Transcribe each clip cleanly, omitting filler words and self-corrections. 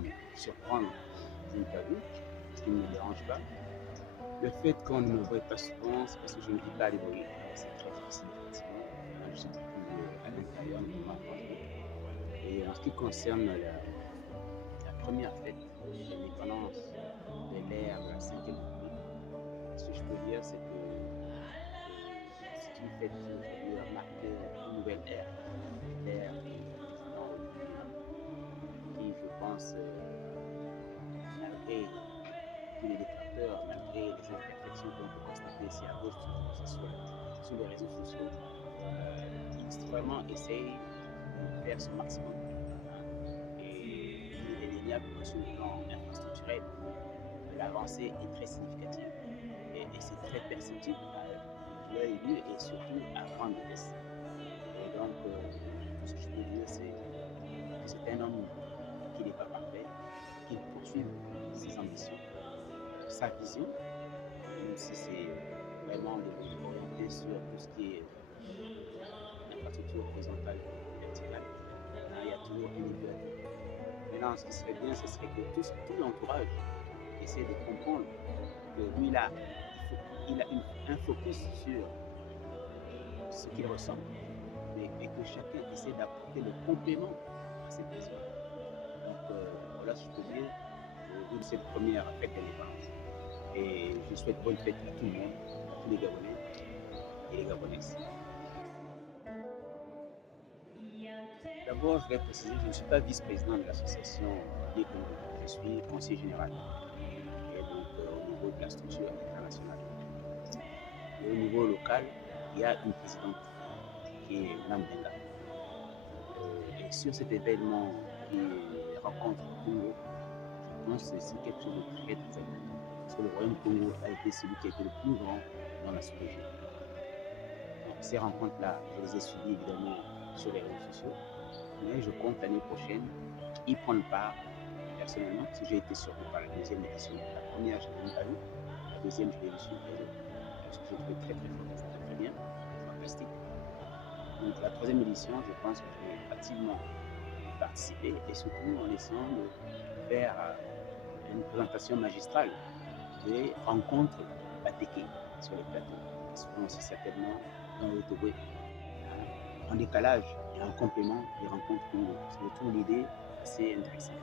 même surprendre les interviews, ce qui ne me dérange pas. Le fait qu'on ne me voit pas souvent, c'est parce que je ne vis pas à l'évoluer. C'est très difficile, effectivement. Je suis beaucoup à l'intérieur, notamment à Franchement. Et en ce qui concerne la première fête de l'indépendance de l'ère de la 5e République, ce que je peux dire, c'est que c'est une fête qui aujourd'hui a marqué une nouvelle ère, l'ère du président Olivier Ndombo, qui, je pense, malgré tous les détracteurs, malgré les imperfections qu'on peut constater ici à gauche, sur les réseaux sociaux, il vraiment essaye de faire son maximum. Et il est indéniable que sur le plan infrastructurel, l'avancée est très significative et c'est très perceptible à l'œil nu et surtout à grande vitesse. Et donc, tout ce que je peux dire, c'est que c'est un homme qui n'est pas parfait, qu'il poursuit ses ambitions, sa vision, même si c'est vraiment orienté sur tout ce qui est infrastructure horizontale et verticale, il y a toujours un début à tout. Maintenant, ce qui serait bien, ce serait que tout l'entourage essaie de comprendre que lui, là, il a un focus sur ce qu'il ressent, et que chacun essaie d'apporter le complément à cette vision. Donc, voilà ce que je peux dire de cette première fête d'indépendance. Et je souhaite bonne fête à tout le monde, à tous les Gabonais et les Gabonaises. D'abord, je vais préciser, je ne suis pas vice-président de l'association des Congo. Je suis conseiller général. Et donc, au niveau de la structure internationale. Et au niveau local, il y a une présidente qui est Mme Benga. Et sur cet événement qui rencontre le Congo, je pense que c'est quelque chose de très très important. Parce que le Royaume Congo a été celui qui a été le plus grand dans la sous-région. Donc, ces rencontres-là, je les ai suivies évidemment sur les réseaux sociaux. Mais je compte l'année prochaine y prendre part personnellement, parce que j'ai été surpris par la deuxième édition. La première, je ne l'ai pas vue. La deuxième, je l'ai reçue. Ce que j'ai trouvé très très fort, très bien, fantastique. Donc la troisième édition, je pense que je vais activement participer et surtout en essayant de faire une présentation magistrale des rencontres Batéké sur les plateaux. Qui seront aussi certainement dans le Togo, en décalage et en complément des rencontres Congo. C'est autour de l'idée assez intéressante.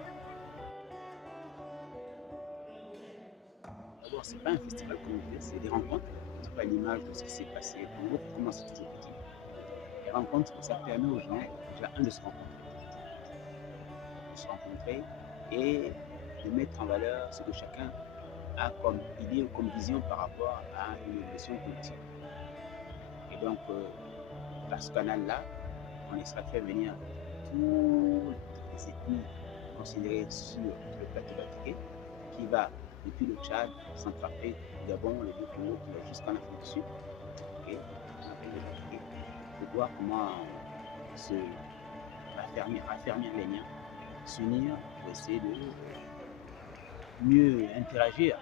D'abord, ce n'est pas un festival comme on fait, c'est des rencontres. C'est pas l'image de ce qui s'est passé au Congo, comment c'est toujours petit. Les rencontres, ça permet aux gens, déjà, de se rencontrer et de mettre en valeur ce que chacun a comme idée ou comme vision par rapport à une évolution politique. Et donc, par ce canal-là, on essaiera de faire venir toutes les ethnies considérées sur le plateau Batéké, qui va depuis le Tchad, Centrafrique, Gabon, le Congo, qui va jusqu'en Afrique du Sud, pour voir comment se raffermir les liens, s'unir pour essayer de mieux interagir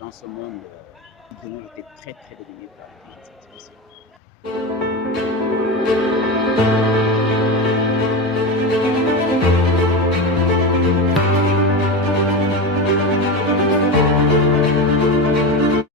dans ce monde qui nous était très très dominé par l'intelligence artificielle.